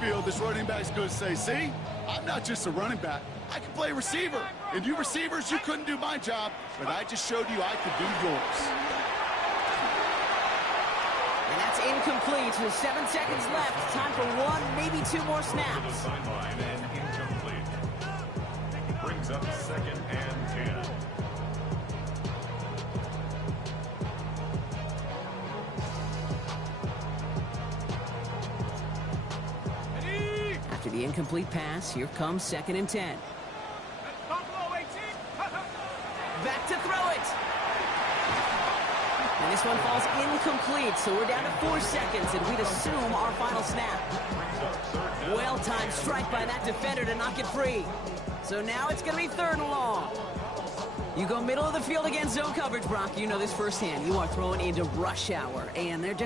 backfield, this running back's going to say, see, I'm not just a running back. I can play receiver. And you receivers, you couldn't do my job, but I just showed you I could do yours. And that's incomplete with 7 seconds left. Time for one, maybe two more snaps. Sideline and incomplete. Brings up 2nd and 10. After the incomplete pass, here comes 2nd and 10. Back to throw it. And this one falls incomplete, so we're down to 4 seconds, and we'd assume our final snap. Well-timed strike by that defender to knock it free. So now it's going to be 3rd and long. You go middle of the field against zone coverage, Brock. You know this firsthand. You are throwing into rush hour, and there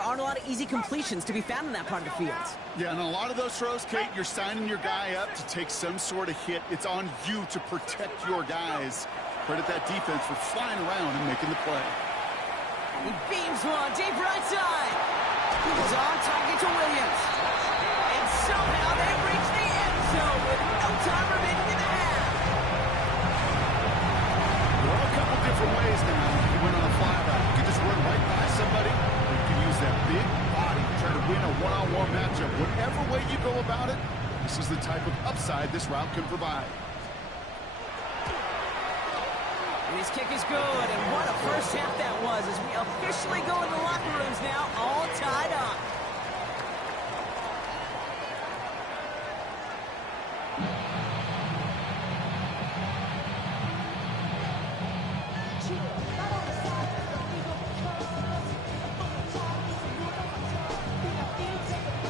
aren't a lot of easy completions to be found in that part of the field. Yeah, and a lot of those throws, Kate, you're signing your guy up to take some sort of hit. It's on you to protect your guys. Credit that defense for flying around and making the play. He beams one deep right side. He's on target to Williams. And somehow they reach the end zone with no time remaining in the half. There are a couple different ways now you win on a fly route. You can just run right by somebody. You can use that big body to try to win a one-on-one matchup. Whatever way you go about it, this is the type of upside this route can provide. And his kick is good, and what a first half that was as we officially go in the locker rooms now, all tied up.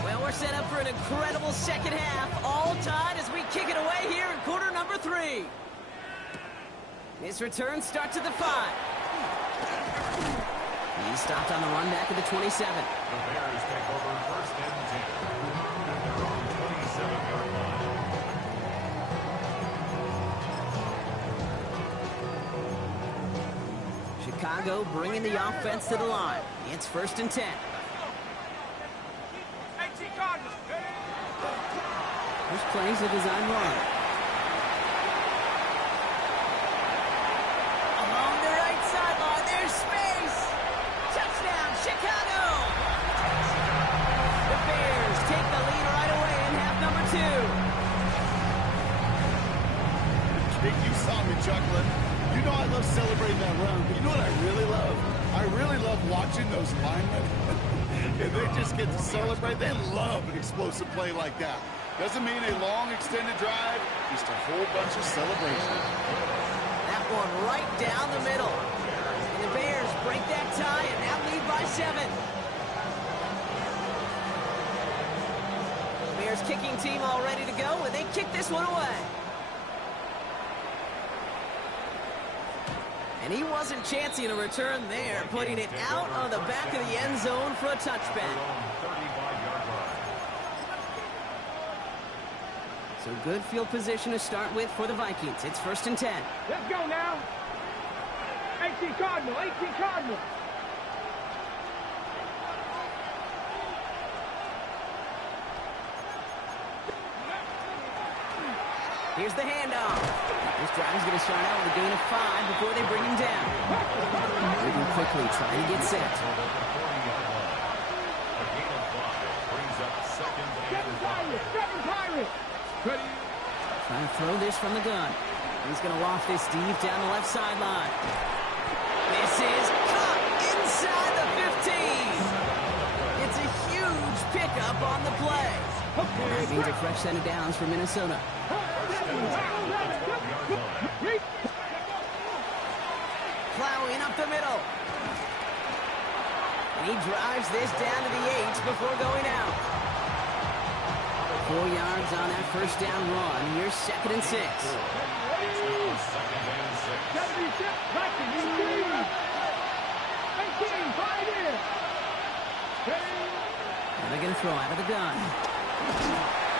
Well, we're set up for an incredible second half, all tied as we kick it away here in quarter number 3. His return starts at the 5. He stopped on the run back at the 27. The Bears take over 1st and 10. At their own 27-yard line. Chicago bringing the offense to the line. It's 1st and 10. There's plays a design run. Chicago! The Bears take the lead right away in half number 2. Kate, you saw me chuckling. You know I love celebrating that run, but you know what I really love? I really love watching those linemen. And they just get to celebrate. They love an explosive play like that. Doesn't mean a long extended drive, just a whole bunch of celebration. That one right down the middle. And the Bears break that tie and now lead by 7. The Bears kicking team all ready to go, and they kick this one away. And he wasn't chancing a return there, putting it out on the back of the end zone for a touchback. So good field position to start with for the Vikings. It's 1st and 10. Let's go now. 18 Cardinal, 18 Cardinal. Here's the handoff. This drive is going to start out with a gain of 5 before they bring him down. Moving quickly, trying to get set. Trying to throw this from the gun. He's going to loft this deep down the left sideline. This is caught inside the 15. It's a huge pickup on the play. And that means a fresh set of downs for Minnesota. Plowing up the middle. And he drives this down to the 8 before going out. 4 yards on that first down run. Here's 2nd and 6. And they're going to throw out of the gun.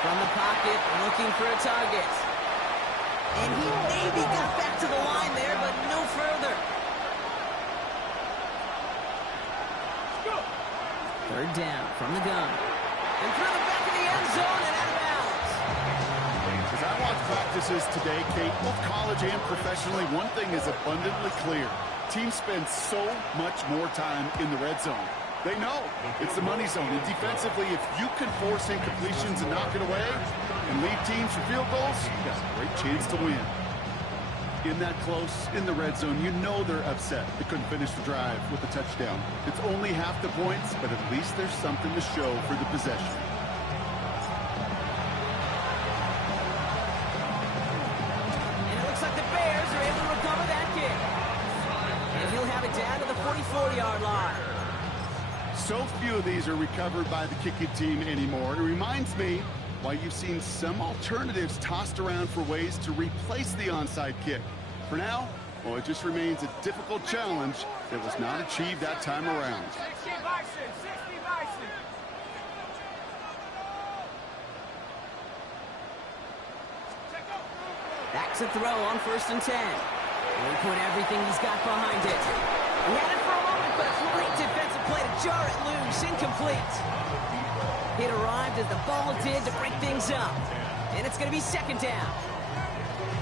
From the pocket, looking for a target. And he maybe got back to the line there, but no further. 3rd down from the gun. And through the back of the end zone. practices today, Kate, both college and professionally, one thing is abundantly clear. Teams spend so much more time in the red zone. They know it's the money zone. And defensively, if you can force incompletions and knock it away and lead teams for field goals, you got a great chance to win. In that close, in the red zone, you know they're upset. They couldn't finish the drive with a touchdown. It's only half the points, but at least there's something to show for the possession. And it looks like the Bears are able to recover that kick. And he'll have it down to the 44-yard line. So few of these are recovered by the kicking team anymore. It reminds me why you've seen some alternatives tossed around for ways to replace the onside kick. For now, well, it just remains a difficult challenge that was not achieved that time around. 60 Bison, 60 Bison. Back to throw on 1st and 10. He'll put everything he's got behind it. He had it for a moment, but a great defensive play to jar it loose. Incomplete. It arrived as the ball did to break things up. And it's going to be 2nd down.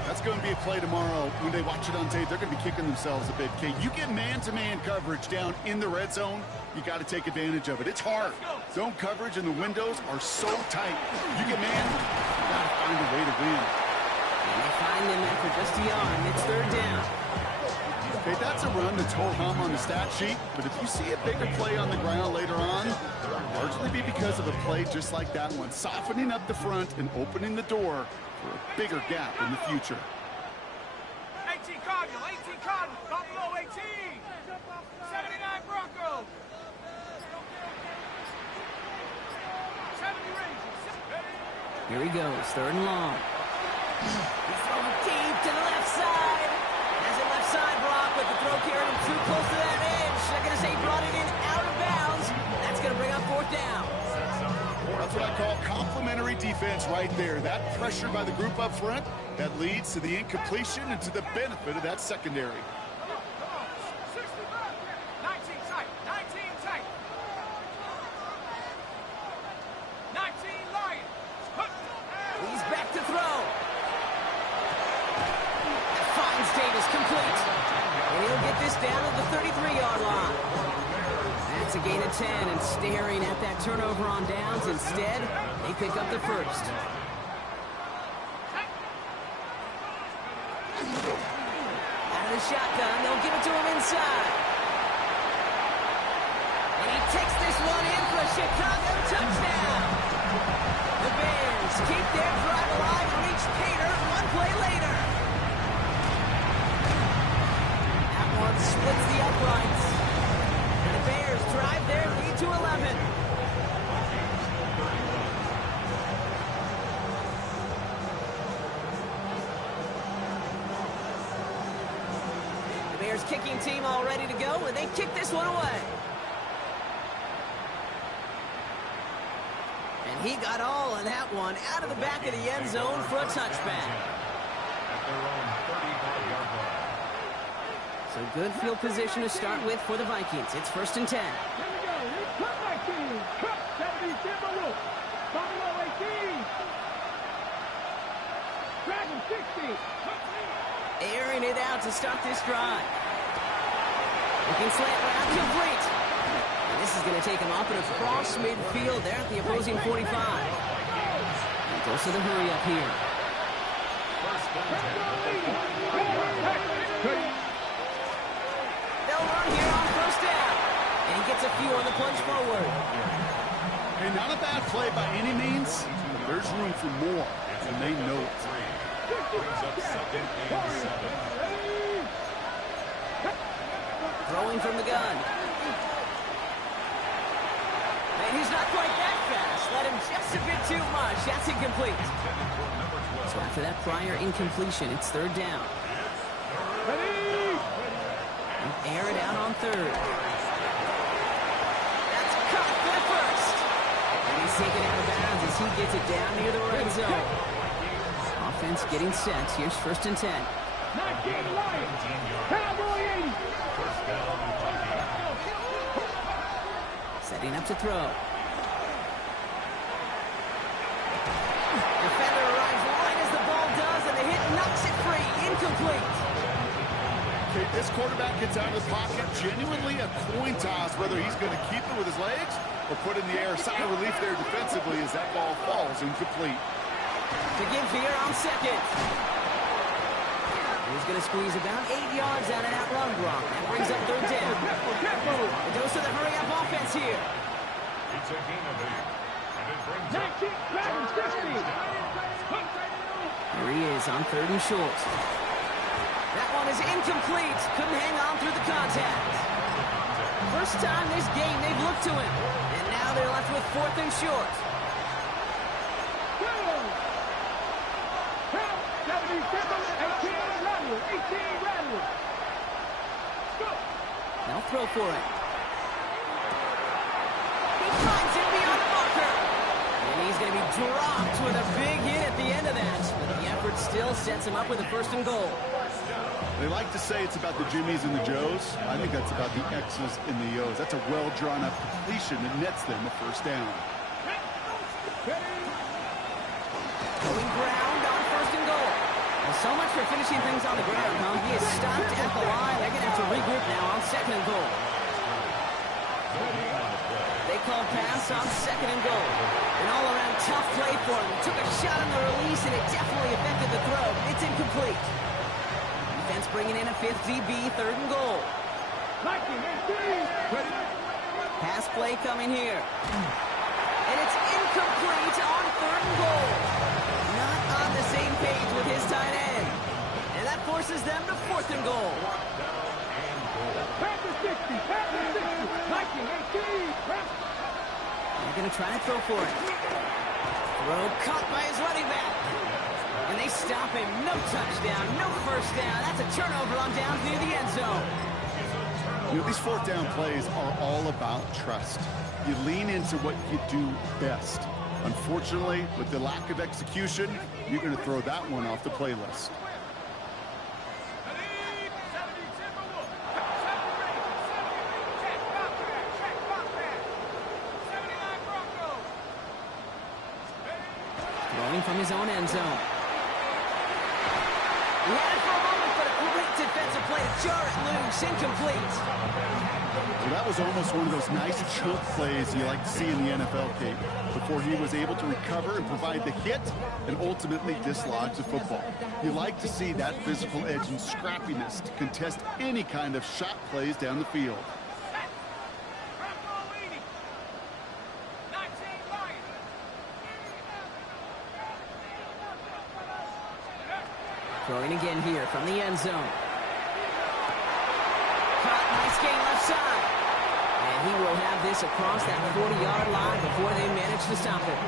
That's going to be a play tomorrow. When they watch it on tape, they're going to be kicking themselves a bit. Kate, you get man-to-man coverage down in the red zone, you got to take advantage of it. It's hard. Zone coverage and the windows are so tight. You get man, you got to find a way to win. And they find them after just a yard. It's 3rd down. Okay, that's a run that's ho-hum on the stat sheet, but if you see a bigger play on the ground later on, it'll largely be because of a play just like that one, softening up the front and opening the door for a bigger gap in the future. 18 Cardinal, 18 Cardinal, Buffalo 18. 79 Broncos. 70 Rangers. Here he goes, 3rd and long. He's throwing deep to the left side. Has a left side block, but the throw carried him too close to that edge. I'm going to say he brought it in out of bounds. That's going to bring up 4th down. That's what I call complimentary defense right there. That pressure by the group up front, that leads to the incompletion and to the benefit of that secondary. 60 back. 19 tight, 19 tight. 19 Lions. He's back to throw. Finds Davis complete. And he'll get this down to the 33-yard line. That's a gain of 10, and staring at that turnover on downs. Instead, they pick up the 1st. Out of the shotgun, they'll give it to him inside. And he takes this one in for a Chicago touchdown. The Bears keep their drive alive and reach Pater one play later. That one splits the uprights. The Bears drive their lead to 11. The Bears kicking team all ready to go, and they kick this one away. And he got all of that one out of the back of the end zone for a touchback. At their own 35-yard line. So good field position to start with for the Vikings. It's 1st and 10. Here we go. It's Cook 19. Cook 70 Timberwolf. Buffalo 18. Dragon 60. Airing it out to start this drive. Looking slant route, complete. And this is going to take him up and across midfield there at the opposing 45. And goes to the hurry up here. They'll run here on 1st down. And he gets a few on the plunge forward. Hey, not a bad play by any means, but there's room for more, and they know it. Brings up 2nd and 7. Throwing from the gun. And he's not quite that fast. Let him just a bit too much. That's incomplete. So after that prior incompletion, it's 3rd down. And air it out on 3rd. That's caught for the 1st. And he's taken out of bounds as he gets it down near the red zone. Offense getting set. Here's 1st and 10. 19 Lions. Cowboy 80. Setting up to throw. Defender arrives right as the ball does, This quarterback gets out of the pocket, genuinely a coin toss, whether he's going to keep it with his legs or put in the air. Sigh of relief there defensively as that ball falls incomplete. To give here on second. He's going to squeeze about 8 yards out of that run block. That brings up third down. It goes to the hurry-up offense here. It's a gain of 8. And it brings up 60. Here he is on third and short. That one is incomplete. Couldn't hang on through the contact. First time this game they've looked to him. And now they're left with fourth and short. They'll throw for it. He finds it beyond the marker. And he's going to be dropped with a big hit at the end of that. But the effort still sets him up with a first and goal. They like to say it's about the Jimmies and the Joes. I think that's about the X's and the O's. That's a well-drawn-up completion that nets them a first down. Going ground on first and goal. Well, so much for finishing things on the ground, huh? He is stopped at the line. They're going to have to regroup now on second and goal. They call pass on second and goal. An all-around tough play for him. Took a shot on the release, and it definitely affected the throw. It's incomplete. Defense bringing in a fifth DB, third and goal. Pass play coming here. And it's incomplete on third and goal. Not on the same page with his tight end. And that forces them to fourth and goal. They're going to try to throw for it. Throw caught by his running back. And they stop him. No touchdown, no first down. That's a turnover on down near the end zone. You know, these fourth down plays are all about trust. You lean into what you do best. Unfortunately, with the lack of execution, you're going to throw that one off the playlist. Throwing from his own end zone. He had it for a moment, but a great defensive play to jar it loose. Incomplete. Well, that was almost one of those nice chunk plays you like to see in the NFL, Kate, before he was able to recover and provide the hit and ultimately dislodge the football. You like to see that physical edge and scrappiness to contest any kind of shot plays down the field. Throwing again here from the end zone. Caught, nice gain left side. And he will have this across that 40-yard line before they manage to stop it.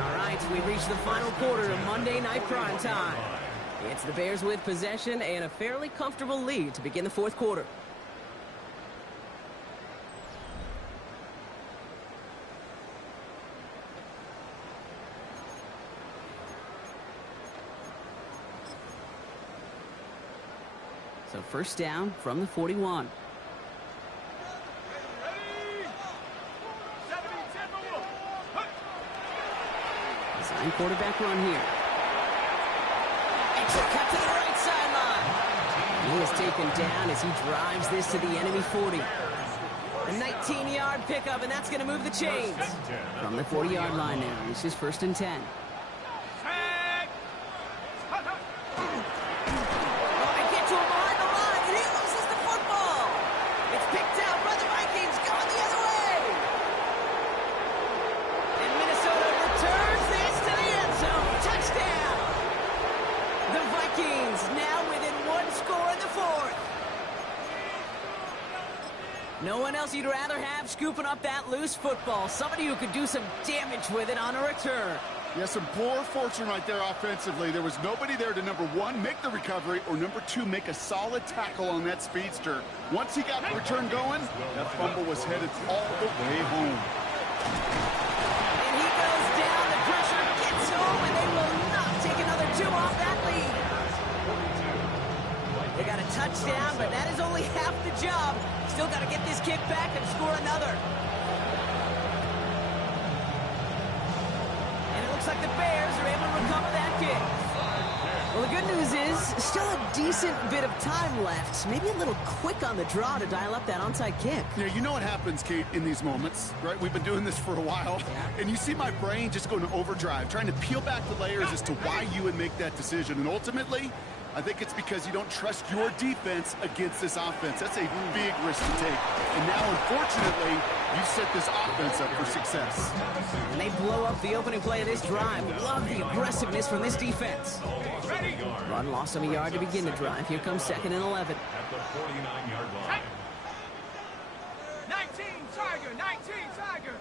All right, we reach the final quarter of Monday Night Prime Time. It's the Bears with possession and a fairly comfortable lead to begin the fourth quarter. So first down from the 41. Design quarterback run here. Extra cut to the right sideline. He is taken down as he drives this to the enemy 40. A 19-yard pickup, and that's going to move the chains. From the 40-yard line now, this is first and 10. No one else you'd rather have scooping up that loose football. Somebody who could do some damage with it on a return. Yeah, some poor fortune right there offensively. There was nobody there to, number one, make the recovery, or number two, make a solid tackle on that speedster. Once he got the return going, that fumble was headed all the way home. And he goes down. The pressure gets home, and they will not take another two off that lead. They got a touchdown, but that is only half the job. Still got to get this kick back and score another. And it looks like the Bears are able to recover that kick. Well, the good news is still a decent bit of time left. Maybe a little quick on the draw to dial up that onside kick. Yeah, you know what happens, Kate, in these moments, right? We've been doing this for a while, and you see my brain just going to overdrive, trying to peel back the layers as to why you would make that decision. And ultimately, I think it's because you don't trust your defense against this offense. That's a big risk to take. And now, unfortunately, you set this offense up for success. And they blow up the opening play of this drive. Love the aggressiveness from this defense. Run loss of a yard to begin the drive. Here comes 2nd and 11. At the 49-yard line. 19 Tiger, 19 Tiger.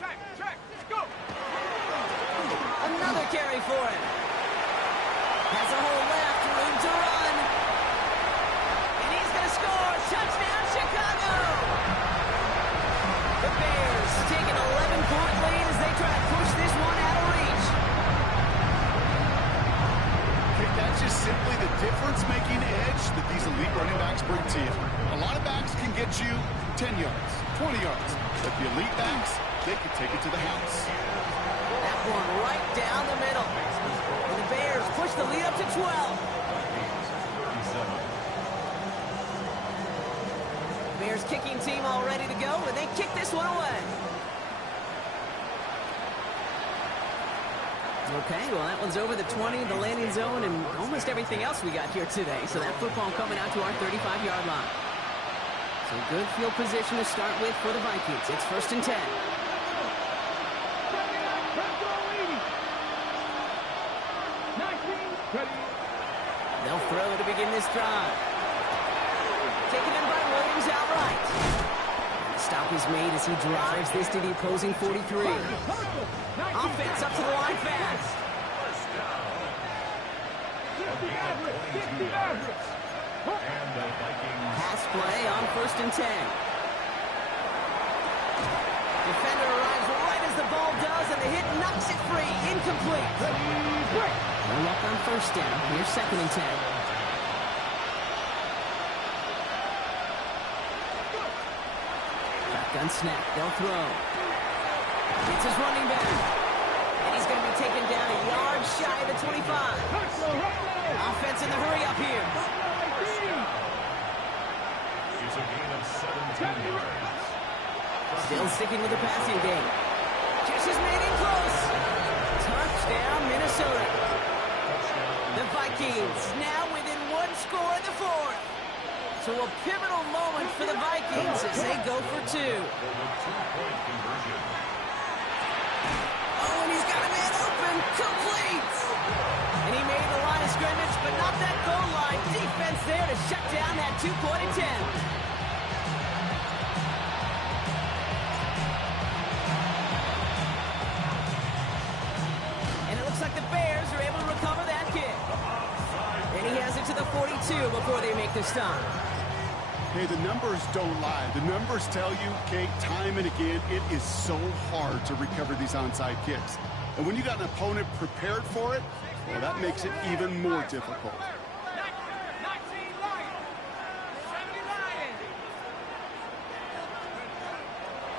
Check, go. Another carry for him. Has a hole left, room to run. And he's going to score. Touchdown, Chicago. The Bears take an 11-point lead as they try to push this one out of reach. That's just simply the difference-making edge that these elite running backs bring to you. A lot of backs can get you 10 yards, 20 yards. But the elite backs, they can take it to the house. That one right down the middle. And the Bears push the lead up to 12. Bears kicking team all ready to go, and they kick this one away. Okay, well, that one's over the 20, the landing zone, and almost everything else we got here today. So that football coming out to our 35-yard line. So good field position to start with for the Vikings. It's 1st and 10. They'll throw to begin this drive. Taken in by Williams outright. The stop is made as he drives this to the opposing 43. Offense up to the line fast. Pass play on 1st and 10. Defender arrives right as the ball does, and the hit knocks it free. Incomplete. No luck on 1st down. Here's 2nd and 10. Shotgun snap. They'll throw. It's his running back. And he's going to be taken down a yard shy of the 25. Offense in the hurry up here. It's a gain of 17 yards. Still sticking with the passing game. Catch is made in close. Touchdown, Minnesota. The Vikings now within one score in the 4th. So a pivotal moment for the Vikings as they go for 2. Oh, and he's got a man open. Complete. And he made the line of scrimmage, but not that goal line. Defense there to shut down that 2-point attempt. And it looks like the Bears are able to recover that kick. And he has it to the 42 before they make the stop. Hey, the numbers don't lie. The numbers tell you, Kate, time and again, it is so hard to recover these onside kicks. And when you got an opponent prepared for it, well, that makes it even more difficult.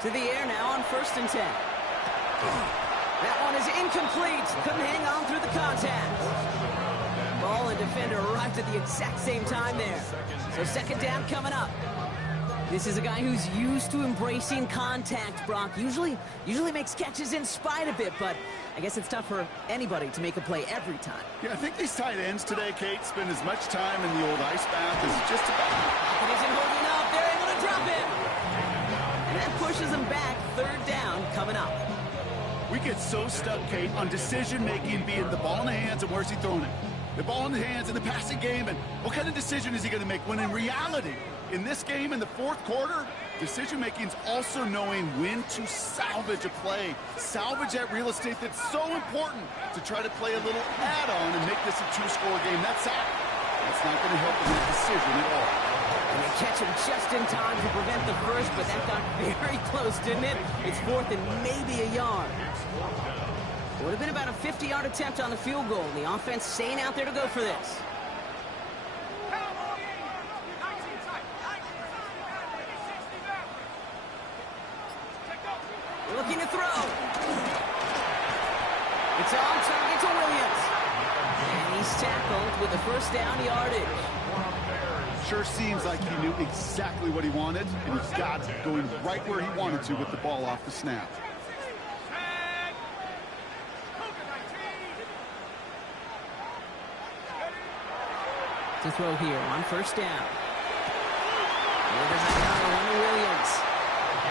To the air now on 1st and 10. That one is incomplete. Couldn't hang on through the contact. Ball and defender arrived at the exact same time there. So 2nd down coming up. This is a guy who's used to embracing contact, Brock. Usually makes catches in spite of it, but I guess it's tough for anybody to make a play every time. Yeah, I think these tight ends today, Kate, spend as much time in the old ice bath as just about. Pocket isn't holding up. They're able to drop him. And that pushes them back. 3rd down coming up. We get so stuck, Kate, on decision-making being the ball in the hands and where's he throwing it. The ball in the hands in the passing game, and what kind of decision is he going to make? When in reality, in this game, in the 4th quarter, decision-making is also knowing when to salvage a play. Salvage that real estate that's so important to try to play a little add-on and make this a 2-score game. That's not going to help in that decision at all. And they catch him just in time to prevent the first, but that got very close, didn't it? It's 4th and maybe a yard. It would have been about a 50-yard attempt on the field goal. The offense staying out there to go for this. Looking to throw. It's on target to Williams. And he's tackled with the first down yardage. Sure seems like he knew exactly what he wanted, and he got it, going right where he wanted to with the ball off the snap. To throw here on first down. Williams.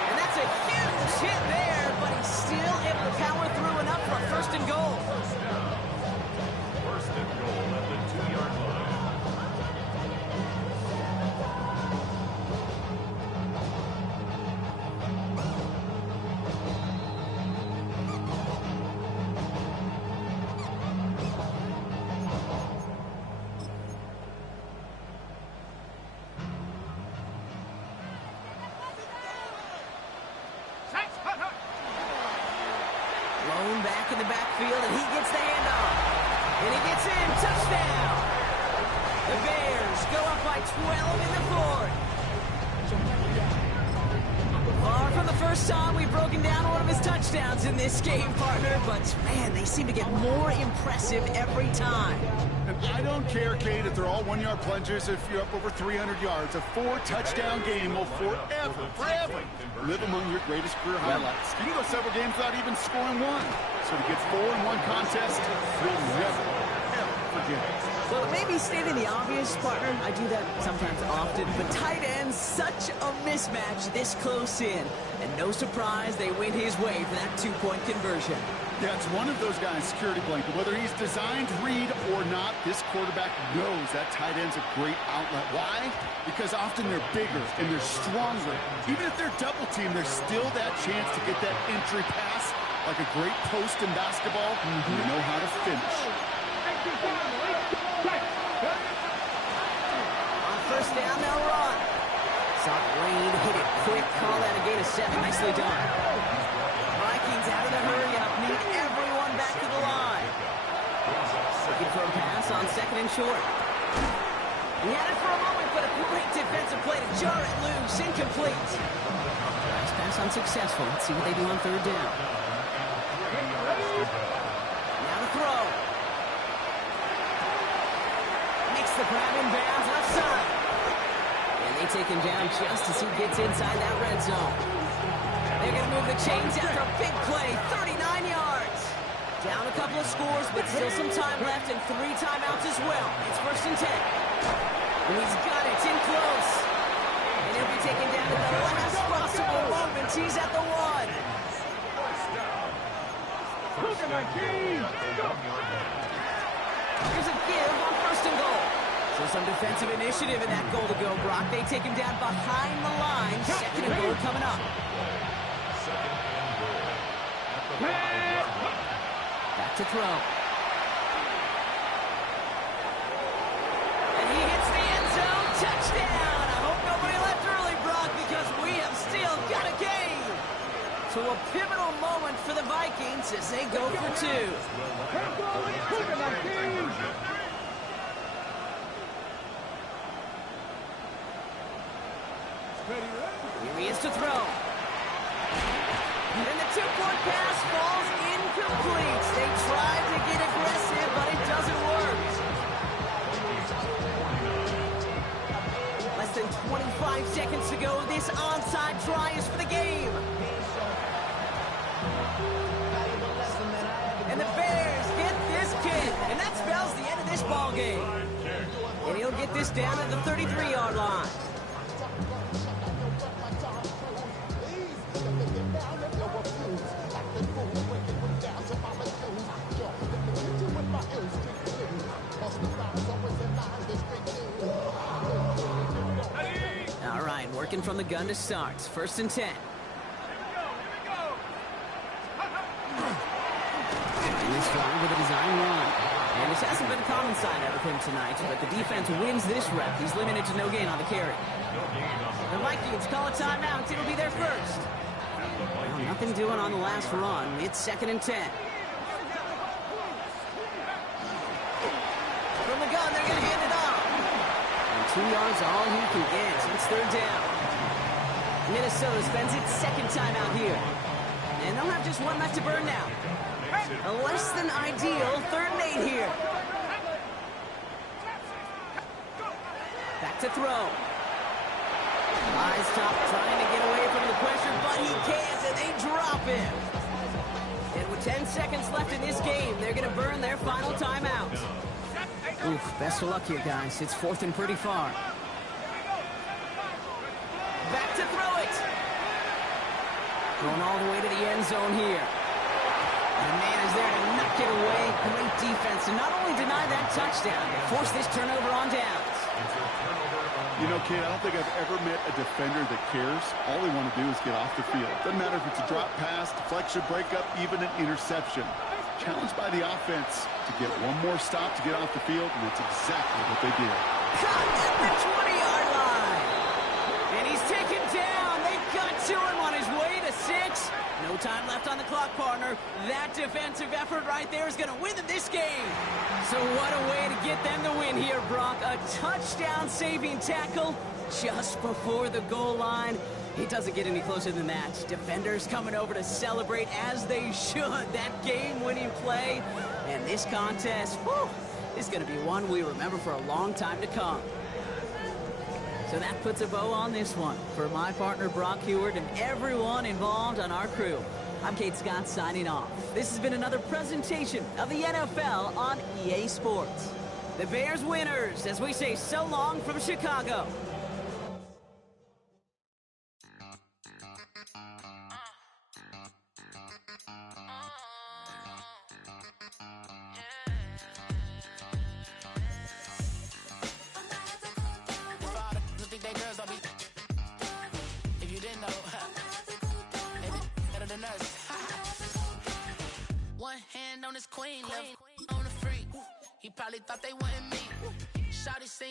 And that's a huge hit there, but he's still able to power through enough for a first and goal. First and goal at the 2-yard line. Lone back in the backfield, and he gets the handoff. And he gets in. Touchdown! The Bears go up by 12 in the fourth. Far from the first time we've broken down one of his touchdowns in this game, partner. But, man, they seem to get more impressive every time. And I don't care, Kate, if they're all 1-yard plungers, if you're up over 300 yards. A 4-touchdown game will forever live among your greatest career highlights. You can go several games without even scoring one. So to get 4 in one contest, we'll never, ever forget it. Well, maybe stating the obvious, partner. I do that sometimes often. But tight ends, such a mismatch this close in. And no surprise, they win his way for that 2-point conversion. Yeah, it's one of those guys' security blanket. Whether he's designed read or not, this quarterback knows that tight end's a great outlet. Why? Because often they're bigger and they're stronger. Even if they're double teamed, there's still that chance to get that entry pass. Like a great post in basketball, you know how to finish. On first down, they'll run. Saw Wade hit it quick. Call that a gain of 7. Nicely done. Vikings out of the hurry-up. Need everyone back to the line. Looking for a pass on second and short. He had it for a moment, but a great defensive play to jar it loose. Incomplete. Last pass unsuccessful. Let's see what they do on third down. Now to throw. Makes the grab in bounds left side. And they take him down just as he gets inside that red zone. They're going to move the chains after a big play. 39 yards. Down a couple of scores, but still some time left and 3 timeouts as well. It's first and 10. And he's got it in close. And he'll be taken down at the last possible moment. He's at the 1. Here's a give on first and goal. So some defensive initiative in that goal to go, Brock. They take him down behind the line. Second and goal coming up. Back to throw. And he hits the end zone. Touchdown. I hope nobody left early, Brock, because we have still got a game. So a pivotal moment for the Vikings as they go for 2. Here he is to throw. And the 2-point pass falls incomplete. They tried to get aggressive, but it doesn't work. Less than 25 seconds to go. This onside try is for the game. And the Bears get this kick. And that spells the end of this ball game. And he'll get this down at the 33-yard line. All right, working from the gun to start. First and 10. And this drive with a design run. And this hasn't been a common sign out of him tonight, but the defense wins this rep. He's limited to no gain on the carry. The Vikings call a timeout. It'll be their first. Well, nothing doing on the last run. It's second and 10. From the gun, they're going to hand it off. And 2 yards all he can get. It's third down. Minnesota spends its second timeout here. And they'll have just one left to burn now. A less than ideal 3rd and 8 here. to throw. Eyes top, trying to get away from the pressure, but he can't, and they drop him. And with 10 seconds left in this game, they're going to burn their final timeout. Oof, best of luck here, guys. It's fourth and pretty far. Back to throw it. Going all the way to the end zone here. And the man is there to knock it away. Great defense. And not only deny that touchdown, but force this turnover on downs. You know, Kate, I don't think I've ever met a defender that cares. All they want to do is get off the field. Doesn't matter if it's a drop pass, deflection, breakup, even an interception. Challenged by the offense to get one more stop to get off the field, and that's exactly what they did. Caught at the 20-yard line. And he's taken down. They got to him on his way to 6. No time left on the clock, partner. That defensive effort right there is going to win them this game. So what a way to get them the win here, Brock. A touchdown-saving tackle just before the goal line. It doesn't get any closer than that. Defenders coming over to celebrate as they should. That game-winning play. And this contest, whew, is going to be one we remember for a long time to come. So that puts a bow on this one. For my partner, Brock Heward, and everyone involved on our crew, I'm Kate Scott signing off. This has been another presentation of the NFL on EA Sports. The Bears winners, as we say so long from Chicago. One hand on his queen, left on the free. He probably thought they wanted me. Shawty seen